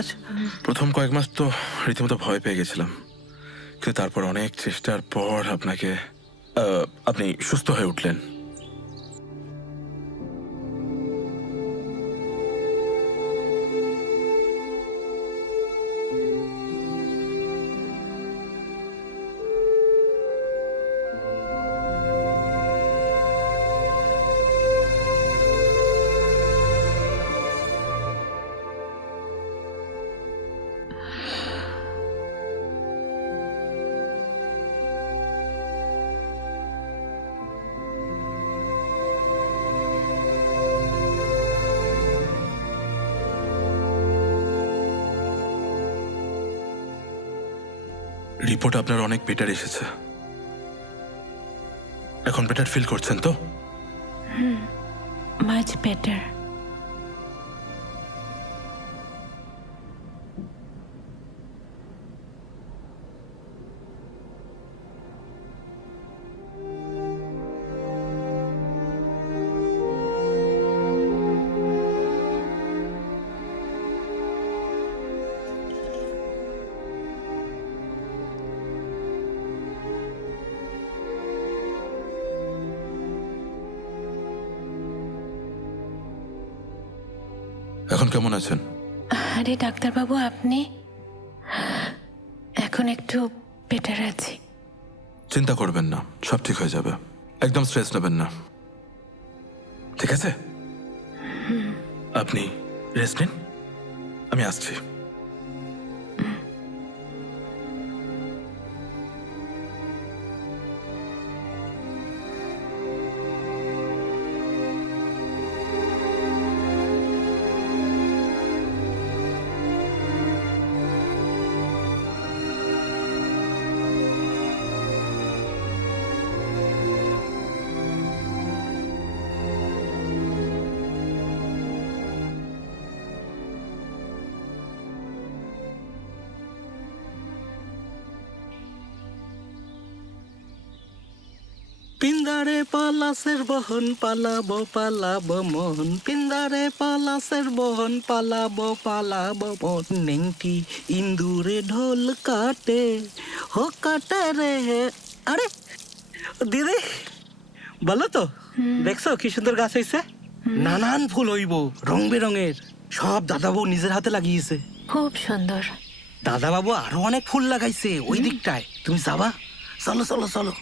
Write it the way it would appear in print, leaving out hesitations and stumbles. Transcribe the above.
আছে। প্রথম কয়েক মাস তো রীতিমতো ভয় পেয়ে গেছিলাম, কিন্তু তারপর অনেক চেষ্টার পর আপনি সুস্থ হয়ে উঠলেন। রিপোর্ট আপনার অনেক বেটার এসেছে। এখন বেটার ফিল করছেন তো? Much better. এখন কেমন আছেন? আরে ডাক্তারবাবু, আপনি? এখন একটু বেটার আছি। চিন্তা করবেন না, সব ঠিক হয়ে যাবে। একদম স্ট্রেস নেবেন না, ঠিক আছে? আপনি রেস্ট নিন, আমি আসছি। পিন্দারে পলাশের বহন পালাবো পালাবো মন, পিন্দারে পলাশের বহন পালাবো পালাবো মন। নেংটি ইন্দুরে ঢোল কাটে হো কাটে রে। আরে দিদি, বলো তো, দেখছো কি সুন্দর গাছ হয়েছে? নানান ফুল হইব, রং বেরঙের, সব দাদাবাবু নিজের হাতে লাগিয়েছে। খুব সুন্দর। দাদাবাবু আরো অনেক ফুল লাগাইছে ওই দিকটায়, তুমি যাবা? চলো চলো চলো।